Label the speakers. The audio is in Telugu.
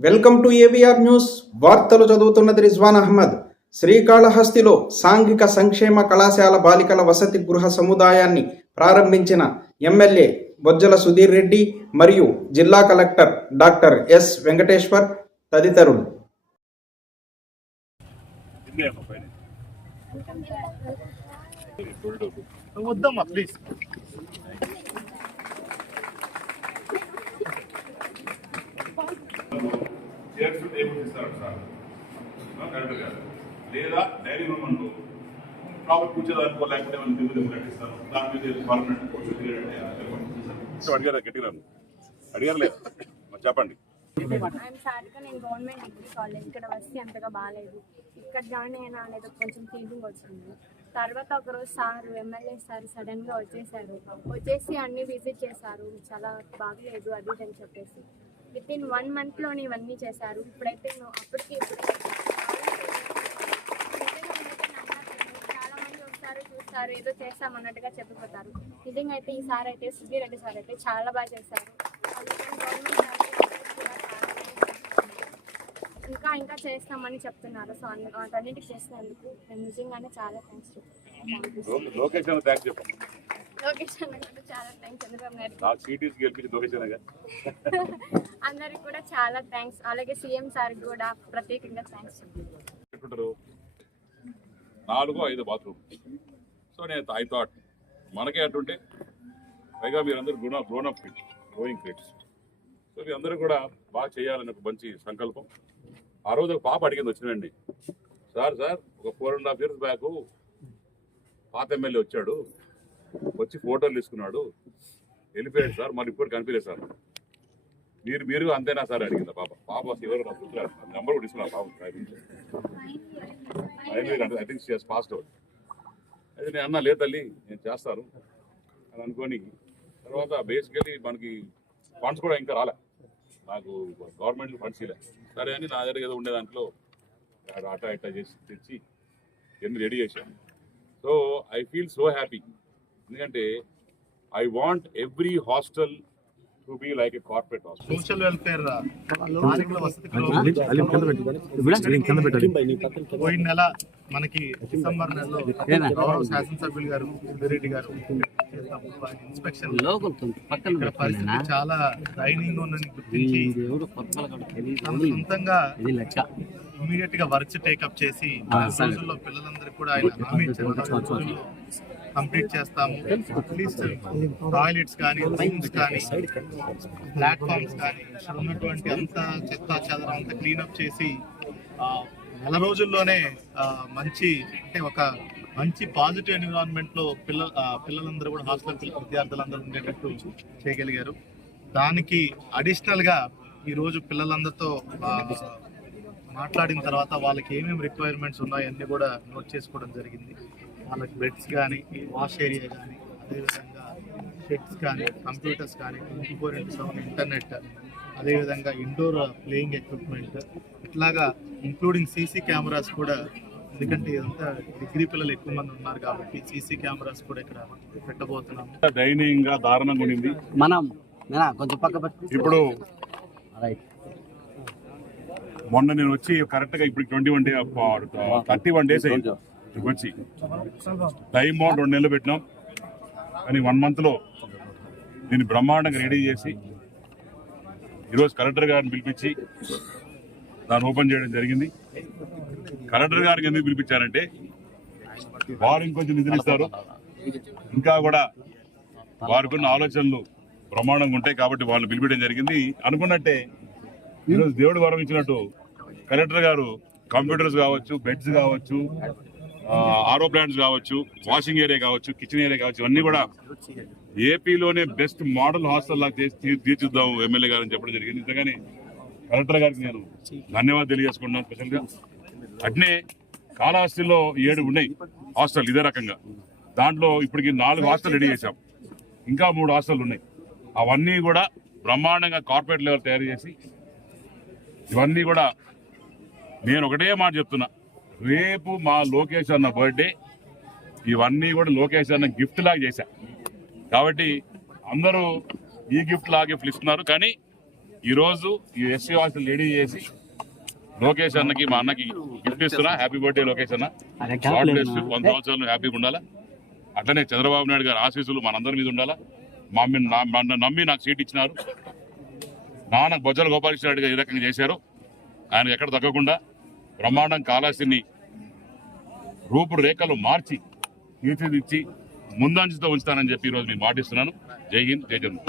Speaker 1: వెల్కమ్ టు ఏవిఆర్ న్యూస్ వార్తలు చదువుతున్నది రిజ్వాన్ అహ్మద్. శ్రీకాళహస్తిలో సాంఘిక సంక్షేమ కళాశాల బాలికల వసతి గృహ సముదాయాన్ని ప్రారంభించిన ఎమ్మెల్యే బొజ్జల సుధీర్ రెడ్డి మరియు జిల్లా కలెక్టర్ డాక్టర్ ఎస్ వెంకటేశ్వర్ తదితరులు.
Speaker 2: వద్దమ్మా ప్లీజ్
Speaker 3: చైర్స్ టేబుల్ ఇస్తారు సార్ కరెక్ట్గా లేదా డైరీ రూమ్ అంటూ ప్రాపర్ కూర్చోదానికో లేకపోతే మనం దిగులు కట్టిస్తాను దాని మీద పర్మనెంట్ కూర్చో అడిగారా గట్టిగా అడిగారు లేదు చెప్పండి.
Speaker 4: ఐఎమ్ సారిక నేను గవర్నమెంట్ డిగ్రీ కాలేజ్ ఇక్కడ వస్తే అంతగా బాగాలేదు ఇక్కడ జాయిన్ అయినా అనేది కొంచెం ఫీలింగ్ వచ్చింది. తర్వాత ఒకరోజు సార్ ఎమ్మెల్యే సార్ సడన్గా వచ్చేసారు. వచ్చేసి అన్ని విజిట్ చేశారు. చాలా బాగలేదు అది అని చెప్పేసి. విత్ ఇన్ వన్ మంత్లోనే ఇవన్నీ చేశారు. ఇప్పుడైతే నువ్వు అప్పటికి ఇప్పటికి వస్తారు చూస్తారు ఏదో చేస్తాం అన్నట్టుగా చెప్పిపోతారు. నిజంగా అయితే ఈ సార్ అయితే సుధీర్ రెడ్డి సార్ అయితే చాలా బాగా చేశారు. ఇంకా ఇంకా చేస్తామని చెప్తున్నారు. సో అన్ని చేసినందుకు నేను నిజంగానే చాలా థ్యాంక్స్ చెప్తాను లోకేష్ చాలా థ్యాంక్స్ చంద్రబాబు నాయుడు అందరికి కూడా చాలా థ్యాంక్స్ అలాగే సీఎం సార్ కూడా ప్రత్యేకంగా థ్యాంక్స్
Speaker 3: నాలుగు ఐదు బాత్రూమ్. సో నేను ఐ థాట్ మనకే అటుంటే పైగా మీరందరూ grown grown up kids growing kids so మీరందరూ కూడా బాగా చేయాలని ఒక మంచి సంకల్పం. ఆ రోజు ఒక పాప అడిగింది వచ్చినండి సార్ సార్ ఒక four and half years back పాత ఎమ్మెల్యే వచ్చాడు. వచ్చి ఫోటోలు తీసుకున్నాడు. వెళ్ళిపోయాడు సార్ మరి ఇప్పుడు కనిపించలేదు సార్. మీరు మీరు అంతేనా సార్ అడిగింది పాప. పాప ఎవరు నెంబర్ కూడా తీసుకున్నారు పాప I think she passed out అయితే నేను అన్నా లేదు తల్లి నేను చేస్తాను. అని అనుకొని తర్వాత బేసికలీ మనకి ఫండ్స్ కూడా ఇంకా రాలే. నాకు గవర్నమెంట్ ఫండ్స్ ఇలా సరే అని నా దగ్గర ఏదో ఉండే దాంట్లో ఆడ అటా ఇటా చేసి తెచ్చి ఎన్ని రెడీ చేశాను. So I feel so happy ఎందుకంటే I want every hostel to be like a corporate hostel
Speaker 2: social welfare పోయిన నెల మనకి డిసెంబర్ నెలలో గౌరవ శాసనసభ్యులు గారు రెడ్డి గారు ఇన్స్పెక్షన్. ఇక్కడ పరిస్థితి చాలా దయనీయంగా ఉందని గుర్తించి సొంతంగా ఇమీడియట్గా వర్క్ టేకప్ చేసి రోజుల్లో పిల్లలందరికీ కూడా ఆయన హామీ ఇచ్చారు. కంప్లీట్ చేస్తాము. అట్లీస్ట్ టాయిలెట్స్ కానీ రూమ్స్ కానీ ప్లాట్ఫామ్స్ కానీ ఉన్నటువంటి అంత చెత్త చెదరం అంతా క్లీనప్ చేసి నెల రోజుల్లోనే మంచి అంటే ఒక మంచి పాజిటివ్ ఎన్విరాన్మెంట్లో పిల్ల పిల్లలందరూ కూడా హాస్టల్ విద్యార్థులందరూ ఉండేటట్టు చేయగలిగారు. దానికి అడిషనల్గా ఈ రోజు పిల్లలందరితో మాట్లాడిన తర్వాత వాళ్ళకి ఏమేమి రిక్వైర్మెంట్స్ ఉన్నాయో అన్ని కూడా నోట్ చేసుకోవడం జరిగింది. వాళ్ళకి బెడ్స్ కానీ వాష్ ఏరియా కానీ అదేవిధంగా షెడ్స్ కానీ కంప్యూటర్స్ కానీ twenty four into seven internet అదేవిధంగా ఇండోర్ ప్లేయింగ్ ఎక్విప్మెంట్ ఇట్లాగా ఇంక్లూడింగ్ సీసీ కెమెరాస్ కూడా ఎందుకంటే ఇదంతా డిగ్రీ పిల్లలు ఎక్కువ మంది ఉన్నారు కాబట్టి సీసీ కెమెరాస్ కూడా ఇక్కడ పెట్టబోతున్నాము.
Speaker 3: దయనీయంగా దారుణంగా ఉండింది.
Speaker 5: మనం నేనా కొంచెం పక్క
Speaker 3: ఇప్పుడు
Speaker 5: రైట్
Speaker 3: మొన్న నేను వచ్చి కరెక్ట్గా ఇప్పుడు twenty one day thirty one days అయింది. ఇక్కడికి వచ్చి టైం బాండ్ రెండు నెలలు పెట్టినాం. కానీ వన్ మంత్లో దీన్ని బ్రహ్మాండంగా రెడీ చేసి ఈరోజు కలెక్టర్ గారిని పిలిపించి దాన్ని ఓపెన్ చేయడం జరిగింది. కలెక్టర్ గారికి ఎందుకు పిలిపించారంటే వారు ఇంకొంచెం నిధులు ఇస్తారు ఇంకా కూడా వారికి ఉన్న ఆలోచనలు బ్రహ్మాండంగా ఉంటాయి కాబట్టి వాళ్ళు పిలిపించడం జరిగింది. అనుకున్నట్టే ఈరోజు దేవుడు వరం ఇచ్చినట్టు కలెక్టర్ గారు కంప్యూటర్స్ కావచ్చు బెడ్స్ కావచ్చు ఆరో ప్లాంట్స్ కావచ్చు వాషింగ్ ఏరియా కావచ్చు కిచెన్ ఏరియా కావచ్చు ఇవన్నీ కూడా ఏపీలోనే బెస్ట్ మోడల్ హాస్టల్ లాగా చేసి తీర్చిద్దాం ఎమ్మెల్యే గారు అని చెప్పడం జరిగింది. నిజంగానే కలెక్టర్ గారికి నేను ధన్యవాదాలు తెలియజేసుకుంటున్నాను స్పెషల్గా. అట్నే కాళహస్తిలో ఏడు ఉన్నాయి హాస్టల్ ఇదే రకంగా. దాంట్లో ఇప్పటికి నాలుగు హాస్టల్ రెడీ చేశాం. ఇంకా మూడు హాస్టల్ ఉన్నాయి. అవన్నీ కూడా బ్రహ్మాండంగా కార్పొరేట్ లెవెల్ తయారు చేసి ఇవన్నీ కూడా నేను ఒకటే మాట చెప్తున్నా. రేపు మా లోకేష్ అన్న బర్త్డే. ఇవన్నీ కూడా లోకేష్ అన్న గిఫ్ట్ లాగా చేశా. కాబట్టి అందరూ ఈ గిఫ్ట్ లా గిఫ్ట్లు ఇస్తున్నారు కానీ ఈ రోజు ఈ ఎస్సీ హాస్టల్ రెడీ చేసి లోకేష్ అన్నకి మా అన్నకి గిఫ్ట్ ఇస్తున్నా. హ్యాపీ బర్త్డే లోకేష్ అన్న. God bless you. వంద సంవత్సరాలు హ్యాపీగా ఉండాలా? అట్లనే చంద్రబాబు నాయుడు గారి ఆశీస్సులు మనందరి మీద ఉండాలా? మా మీద నా- నన్ను నమ్మి నాకు సీట్ ఇచ్చినారు. నాన్న బొజ్జల గోపాలకృష్ణ రెడ్డి గారు ఏ రకంగా చేశారు. ఆయన ఎక్కడ తగ్గకుండా బ్రహ్మాండం కాళాస్తిని రూపురేఖలు మార్చి తీర్చిదిచ్చి ముందంజతో ఉంచుతానని చెప్పి ఈరోజు మీకు మాటిస్తున్నాను జై హింద్ జై జగన్.